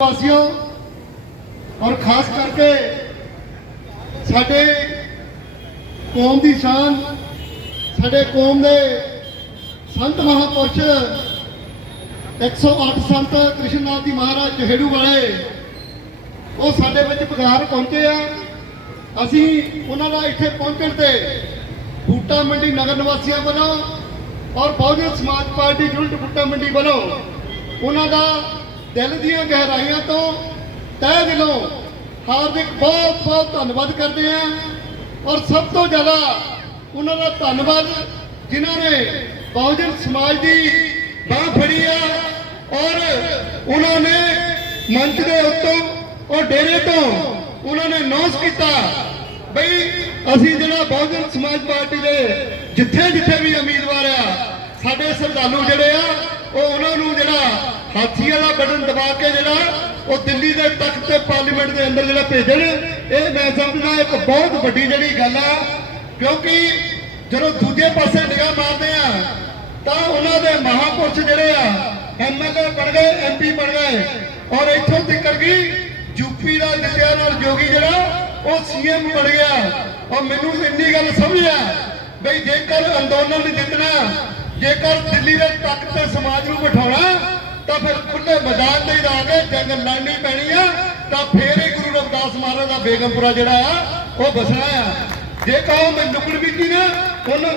ਵਾਸੀਓ, ਔਰ ਖਾਸ ਕਰਕੇ ਸਾਡੇ ਕੌਮ ਦੀ ਸ਼ਾਨ, ਸਾਡੇ ਕੌਮ ਦੇ ਸੰਤ ਮਹਾਪੁਰਸ਼ 108 ਸੰਤ ਕ੍ਰਿਸ਼ਨਨਾਥ ਜੀ ਮਹਾਰਾਜ ਜਹੇੜੂ ਵਾਲੇ, ਉਹ ਸਾਡੇ ਵਿੱਚ ਪਧਾਰ ਪਹੁੰਚੇ ਆ। ਅਸੀਂ ਉਹਨਾਂ ਦਾ ਇੱਥੇ ਪਹੁੰਚਣ ਤੇ ਬੂਟਾ ਮੰਡੀ ਨਗਰ ਨਿਵਾਸੀਆਂ ਵੱਲੋਂ ਔਰ ਬਹੁਜਨ ਸਮਾਜ ਪਾਰਟੀ ਯੂਨਿਟ ਬੂਟਾ ਮੰਡੀ ਵੱਲੋਂ ਉਹਨਾਂ ਦਾ ਦਿਲ ਦੀਆਂ ਗਹਿਰਾਈਆਂ ਤੋਂ ਤਹਿ ਦਿਲੋਂ ਹਾਰਦਿਕ ਬਹੁਤ ਬਹੁਤ ਧੰਨਵਾਦ ਕਰਦੇ ਹਾਂ। ਔਰ ਸਭ ਤੋਂ ਜ਼ਿਆਦਾ ਉਹਨਾਂ ਦਾ ਧੰਨਵਾਦ ਜਿਨ੍ਹਾਂ ਨੇ ਬਹੁਜਨ ਸਮਾਜ ਦੀ ਬਾਹ ਫੜੀ ਆ। ਔਰ ਉਹਨਾਂ ਨੇ ਮੰਚ ਦੇ ਉੱਤੋਂ ਉਹ ਡੇਰੇ ਤੋਂ ਉਹਨਾਂ ਨੇ ਅਨਾਉਂਸ ਕੀਤਾ ਬਈ ਅਸੀਂ ਜਿਹੜਾ ਬਹੁਜਨ ਸਮਾਜ ਪਾਰਟੀ ਦੇ ਜਿੱਥੇ ਜਿੱਥੇ ਵੀ ਉਮੀਦਵਾਰ ਆ, ਸਾਡੇ ਸ਼ਰਧਾਲੂ ਜਿਹੜੇ ਆ ਉਹ ਉਹਨਾਂ ਨੂੰ ਜਿਹੜਾ ਹਾਥੀ ਵਾਲਾ ਬਟਨ ਦਬਾ ਕੇ ਜਿਹੜਾ ਉਹ ਦਿੱਲੀ ਦੇ ਤਖਤ ਤੇ ਪਾਰਲੀਮੈਂਟ ਦੇ ਅੰਦਰ ਜਿਹੜਾ ਭੇਜਣ ਇਹ ਮੈਂ ਸਮਝਦਾ ਇੱਕ ਬਹੁਤ ਵੱਡੀ ਜਿਹੜੀ ਗੱਲ ਆ, ਕਿਉਂਕਿ ਜਦੋਂ ਦੂਜੇ ਪਾਸੇ ਨਿਗਾਹ ਮਾਰਦੇ ਆ, ਤਾਂ ਉਹਨਾਂ ਦੇ ਮਹਾਪੁਰਸ਼ ਜਿਹੜੇ ਆ ਐਮਐਲਏ ਬਣ ਗਏ ਐਮਪੀ ਬਣ ਗਏ, ਔਰ ਇੱਥੋਂ ਤੱਕ ਗਈ ਯੂਪੀ ਦਾ ਜਿੱਤਿਆ ਨਾਲ ਜੋਗੀ ਜਿਹੜਾ, ਉਹ ਸੀਐਮ ਬਣ ਗਿਆ। ਔਰ ਮੈਨੂੰ ਇੰਨੀ ਗੱਲ ਸਮਝਿਆ ਬਈ ਜੇਕਰ ਅੰਦੋਲਨ ਜਿੱਤਣਾ, ਜੇਕਰ ਦਿੱਲੀ ਦੇ ਤਖਤ ਤੇ ਸਮਾਜ ਨੂੰ ਬਿਠਾਉਣਾ ਤਾਂ ਫਿਰ ਖੁੱਲੇ ਮੈਦਾਨ ਤੇ ਜਾ ਕੇ ਜੰਗ ਲੜਨੀ ਪੈਣੀ ਆ, ਤਾਂ ਫੇਰ ਹੀ ਗੁਰੂ ਰਵਿਦਾਸ ਮਹਾਰਾਜ ਦਾ ਬੇਗਮਪੁਰਾ ਜਿਹੜਾ ਆ, ਉਹ ਬਸਣਾ ਆ। ਜੇ ਕਹੋ ਮੈਂ ਨੁਕੜ ਬੀਤੀ ਨਾ, ਉਹਨੂੰ